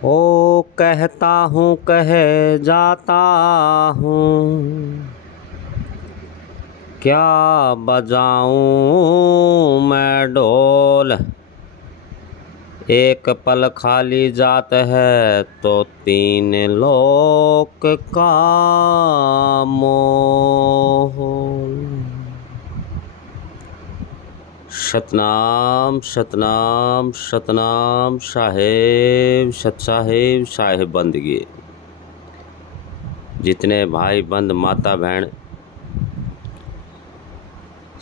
ओ कहता हूँ कहे जाता हूँ, क्या बजाऊँ मैं ढोल। एक पल खाली जात है तो तीन लोक का मोह। सतनाम सतनाम सतनाम साहेब, सत साहेब, साहेब बंदगी। जितने भाई बंद माता बहन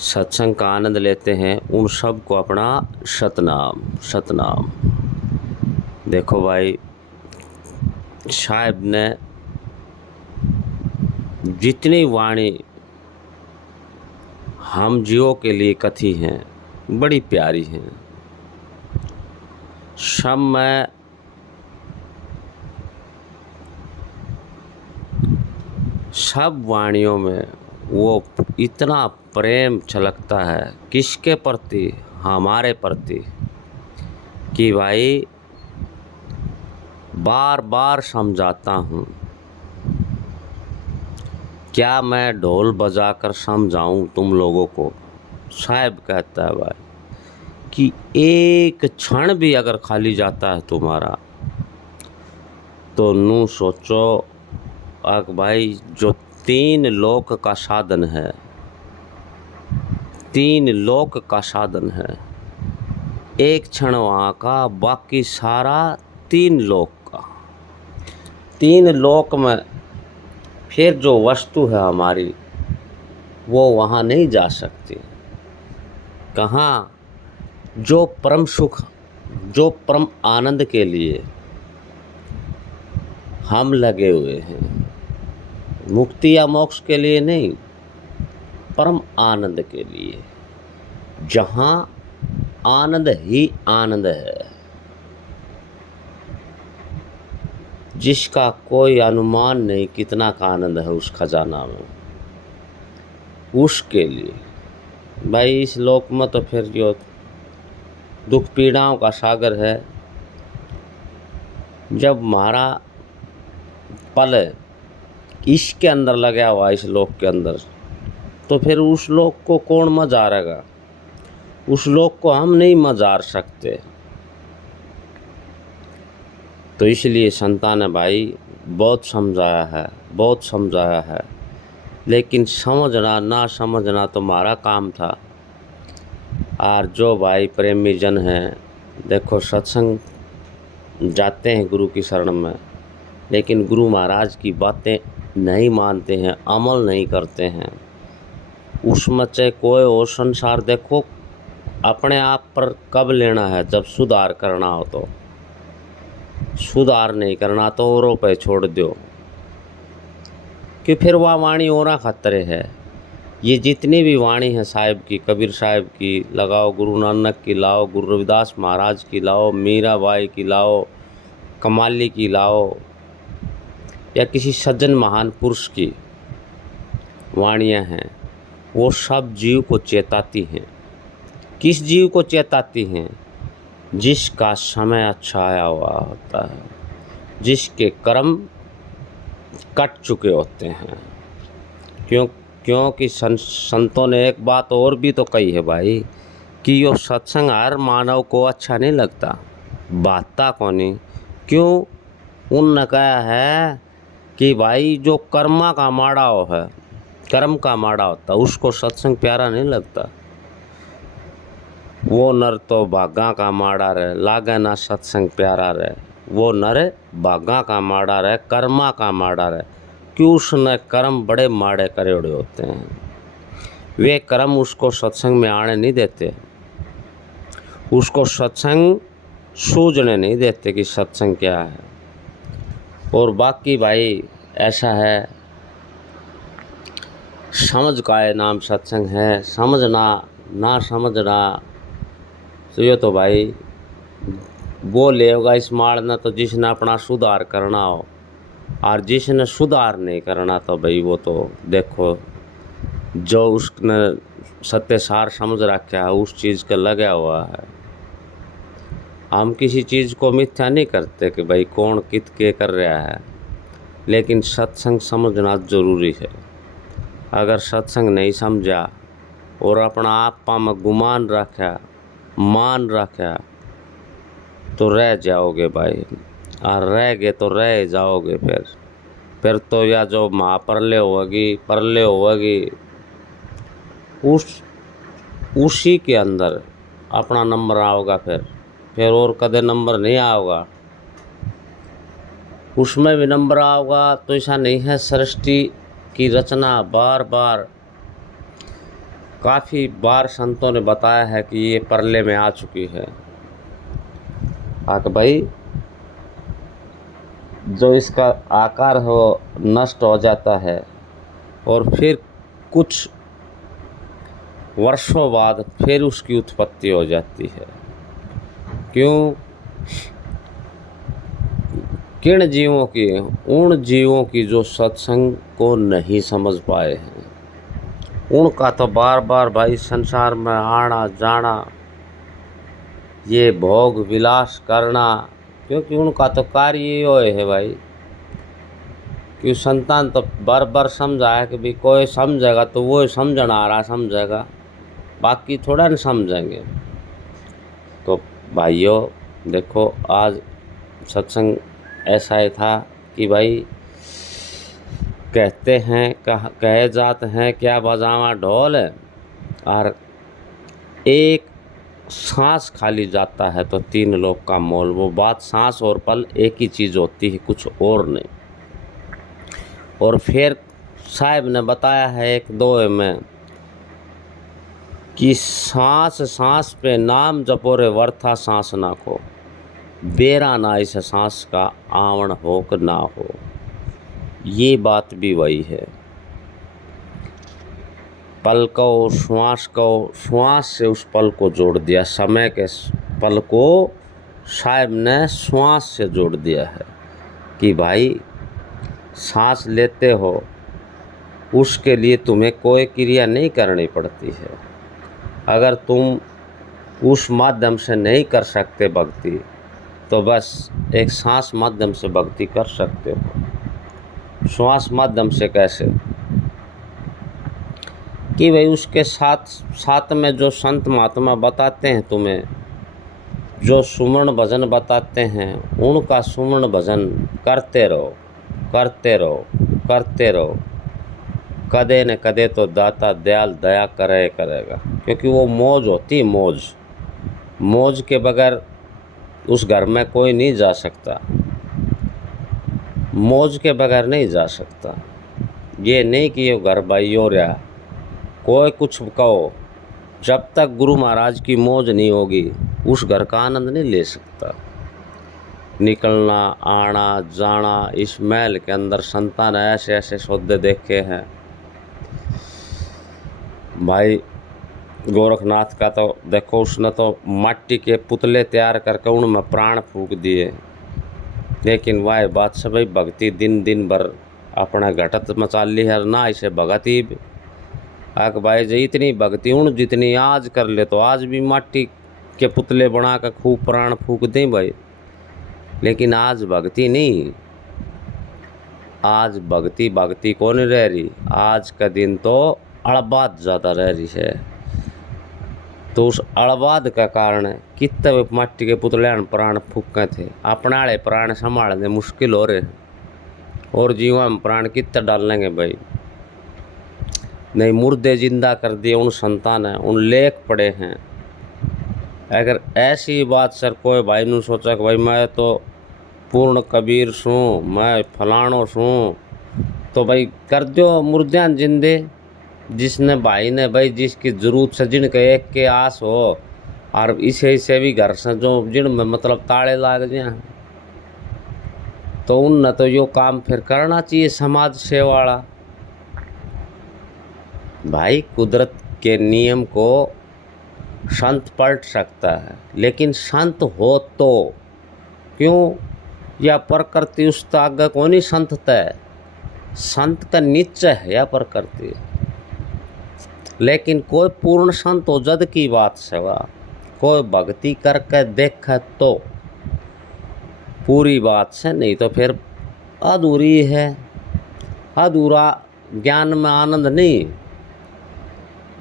सत्संग का आनंद लेते हैं उन सब को अपना सतनाम सतनाम। देखो भाई, साहेब ने जितनी वाणी हम जीवों के लिए कथी हैं बड़ी प्यारी हैं। सब में सब वाणियों में वो इतना प्रेम छलकता है किसके प्रति, हमारे प्रति, कि भाई बार बार समझाता हूँ। क्या मैं ढोल बजाकर समझाऊं तुम लोगों को। साहब कहता है भाई कि एक क्षण भी अगर खाली जाता है तुम्हारा तो नू सोचो अक भाई जो तीन लोक का साधन है, तीन लोक का साधन है, एक क्षण वहाँ का बाकी सारा तीन लोक का। तीन लोक में फिर जो वस्तु है हमारी वो वहाँ नहीं जा सकती। कहाँ? जो परम सुख, जो परम आनंद के लिए हम लगे हुए हैं, मुक्ति या मोक्ष के लिए नहीं, परम आनंद के लिए, जहाँ आनंद ही आनंद है, जिसका कोई अनुमान नहीं कितना का आनंद है उस खजाना में, उसके लिए भाई इस लोक में तो फिर जो दुख पीड़ाओं का सागर है, जब हमारा पल इसके अंदर लगा हुआ इस लोक के अंदर, तो फिर उस लोक को कौन मजारेगा। उस लोक को हम नहीं मजार सकते। तो इसलिए संतान ने भाई बहुत समझाया है, बहुत समझाया है, लेकिन समझना ना समझना तो हमारा काम था। और जो भाई प्रेमी जन हैं, देखो सत्संग जाते हैं गुरु की शरण में, लेकिन गुरु महाराज की बातें नहीं मानते हैं, अमल नहीं करते हैं, उसमें चाहे कोई और संसार देखो, अपने आप पर कब लेना है, जब सुधार करना हो। तो सुधार नहीं करना तो औरों पे छोड़ दो, कि फिर वह वाणी औरा खतरे है। ये जितनी भी वाणी है साहिब की, कबीर साहिब की लगाओ, गुरु नानक की लाओ, गुरु रविदास महाराज की लाओ, मीराबाई की लाओ, कमाली की लाओ, या किसी सज्जन महान पुरुष की वाणियाँ हैं, वो सब जीव को चेताती हैं। किस जीव को चेताती हैं? जिसका समय अच्छा आया हुआ होता है, जिसके कर्म कट चुके होते हैं। क्योंकि संतों ने एक बात और भी तो कही है भाई, कि यो सत्संग हर मानव को अच्छा नहीं लगता, बाता को नहीं। क्यों? उनने कहा है कि भाई जो कर्मा का माड़ा हो है, कर्म का माड़ा होता, उसको सत्संग प्यारा नहीं लगता। वो नर तो भागा का माड़ा रहे, लागे ना सत्संग प्यारा रहे। वो नर भागा का माड़ा रहे, कर्मा का माड़ा रहे, क्यों? उसने कर्म बड़े माड़े करे हुए होते हैं। वे कर्म उसको सत्संग में आने नहीं देते, उसको सत्संग सूझने नहीं देते कि सत्संग क्या है। और बाकी भाई ऐसा है, समझ का है नाम सत्संग है, समझना ना समझना तो ये तो भाई वो लेगा इस मारना, तो जिसने अपना सुधार करना हो, और जिसने सुधार नहीं करना तो भाई वो तो देखो जो उसने सत्य सार समझ रखा है उस चीज़ का लगा हुआ है। हम किसी चीज़ को मिथ्या नहीं करते कि भाई कौन कित के कर रहा है, लेकिन सत्संग समझना ज़रूरी है। अगर सत्संग नहीं समझा और अपना आप में गुमान रखा, मान रखा, तो रह जाओगे भाई, और रह गए तो रह जाओगे। फिर तो या जो महाप्रलय होगी उसी के अंदर अपना नंबर आओगा। फिर और कदे नंबर नहीं आओगा, उसमें भी नंबर आओगा। तो ऐसा नहीं है, सृष्टि की रचना बार बार काफ़ी बार संतों ने बताया है कि ये प्रलय में आ चुकी है। भाई जो इसका आकार हो नष्ट हो जाता है और फिर कुछ वर्षों बाद फिर उसकी उत्पत्ति हो जाती है। क्यों? किन जीवों की? उन जीवों की जो सत्संग को नहीं समझ पाए हैं। उनका तो बार बार भाई संसार में आना जाना, ये भोग विलास करना, क्योंकि उनका तो कार्य ये है भाई। कि संतान तो बार बार समझाया कि भाई कोई समझेगा तो वो समझना आ रहा समझेगा, बाकी थोड़ा न समझेंगे। तो भाइयों देखो, आज सत्संग ऐसा ही था कि भाई कहते हैं कहे जाते हैं क्या बजावा ढोल है, और एक सांस खाली जाता है तो 3 लोग का मोल। वो बात सांस और पल एक ही चीज़ होती है, कुछ और नहीं। और फिर साहब ने बताया है एक दोहे में कि सांस सांस पे नाम जपो रे वर्था सांस ना खो, बेरा ना इस सांस का आवण हो कि ना हो। ये बात भी वही है। पल को श्वास से उस पल को जोड़ दिया, समय के पल को साहब ने श्वास से जोड़ दिया है कि भाई सांस लेते हो उसके लिए तुम्हें कोई क्रिया नहीं करनी पड़ती है। अगर तुम उस माध्यम से नहीं कर सकते भक्ति, तो बस एक सांस माध्यम से भक्ति कर सकते हो। श्वास माध्यम से कैसे? कि भाई उसके साथ में जो संत महात्मा बताते हैं तुम्हें, जो सुमरण भजन बताते हैं, उनका सुमरण भजन करते रहो, करते रहो, करते रहो। कदे न कदे तो दाता दयाल दया करेगा। क्योंकि वो मौज होती, मौज के बगैर उस घर में कोई नहीं जा सकता, मौज के बगैर नहीं जा सकता। ये नहीं कि ये घर भाई हो रहा, कोई कुछ कहो, जब तक गुरु महाराज की मौज नहीं होगी उस घर का आनंद नहीं ले सकता। निकलना आना जाना, इस महल के अंदर संतान ऐसे ऐसे सौदे देखे हैं भाई। गोरखनाथ का तो देखो, उसने तो माटी के पुतले तैयार करके उनमें प्राण फूंक दिए, लेकिन वह बात से भाई भक्ति दिन भर अपना घटत मचा ली है ना, इसे भगती भाई जी इतनी भक्ति उन जितनी आज कर ले तो आज भी माटी के पुतले बना कर खूब प्राण फूंक दें भाई। लेकिन आज भक्ति नहीं, आज भक्ति कौन नहीं रह रही। आज का दिन तो अड़बाद ज़्यादा रह रही है। तो उस अड़बाद का कारण कितने माटी के पुतले प्राण फूके थे, अपना वाले प्राण संभालने मुश्किल हो रहे हैं, और जीवन में प्राण कितने डालेंगे भाई। नहीं, मुर्दे जिंदा कर दिए उन संतान है, उन लेख पड़े हैं। अगर ऐसी बात सर कोई भाई ने सोचा कि भाई मैं तो पूर्ण कबीर सूँ, मैं फलाणो सूँ, तो भाई कर दो मुर्दियाँ जिंदे। जिसने भाई ने भाई जिसकी जरूरत से जिनके एक के आस हो, और इसे भी घर से जो जिन में मतलब ताले लाग जाए, तो उन न तो यो काम फिर करना चाहिए समाज सेवा वाला। भाई कुदरत के नियम को संत पलट सकता है, लेकिन संत हो तो क्यों, या प्रकृति उस आगे को नहीं संत तय। संत का निश्चय है या प्रकृति, लेकिन कोई पूर्ण संत हो जद की बात सेवा। कोई भक्ति करके देख तो पूरी बात से, नहीं तो फिर अधूरी है। अधूरा ज्ञान में आनंद नहीं,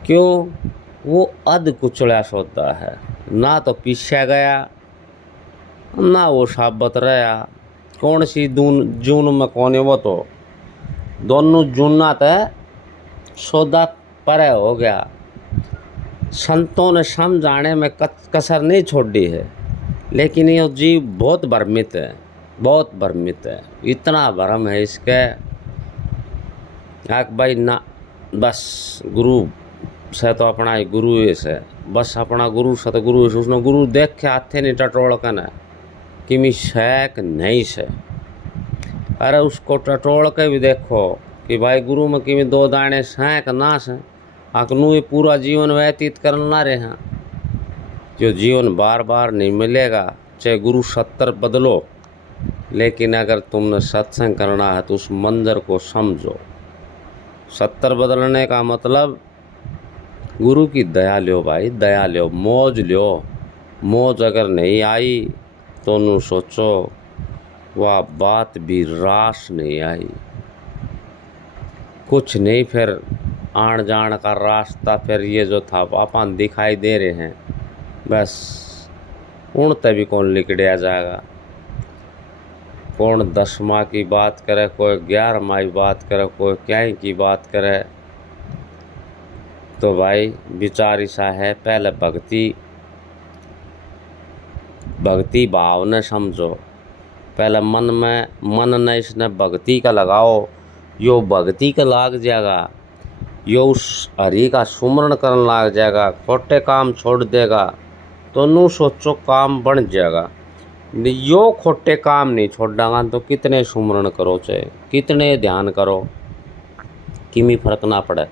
क्यों? वो अध कुचला होता है, ना तो पीछे गया ना वो साबत रहा। कौन सी जून में कौन है वो, तो दोनों जूना तय सौदा परे हो गया। संतों ने समझाने में कसर नहीं छोड़ी है, लेकिन ये जीव बहुत भ्रमित है, बहुत भ्रमित है। इतना भ्रम है इसके भाई ना, बस गुरु से तो अपना ही गुरु से, बस अपना गुरु सतगुरु से। उसने गुरु देख के हाथे नहीं टटोल के न कि मी शैक नहीं से। अरे उसको टटोल के भी देखो कि भाई गुरु में कि दो दाने सैक ना से, अकनू ये पूरा जीवन व्यतीत करना रहे। जो जीवन बार बार नहीं मिलेगा, चाहे गुरु 70 बदलो, लेकिन अगर तुमने सत्संग करना है तो उस मंजर को समझो। 70 बदलने का मतलब गुरु की दया लो भाई, दया लो, मौज लो। मौज अगर नहीं आई तो नू सोचो वह बात भी रास नहीं आई। कुछ नहीं, फिर आण जान का रास्ता फिर ये जो था अपन दिखाई दे रहे हैं, बस उन तभी कौन लिकड़िया जाएगा। कौन 10वां की बात करे, कोई 11वां की बात करे, कोई क्या की बात करे। तो भाई विचार ऐसा है, पहले भक्ति भाव ने समझो। पहले मन ने इसने भक्ति का लगाओ। यो भक्ति का लाग जाएगा, यो उस हरि का सुमरण करने लाग जाएगा, खोटे काम छोड़ देगा तो नू सोचो काम बन जाएगा। यो खोटे काम नहीं छोड़ेगा तो कितने सुमरण करो, चाहे कितने ध्यान करो, किमी फर्क ना पड़े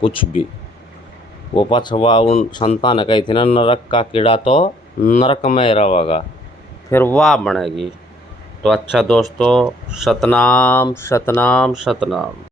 कुछ भी। वो पछवा उन संतान ने कही थी ना, नरक का कीड़ा तो नरक में रहेगा, फिर वाह बनेगी। तो अच्छा दोस्तों, सतनाम सतनाम सतनाम।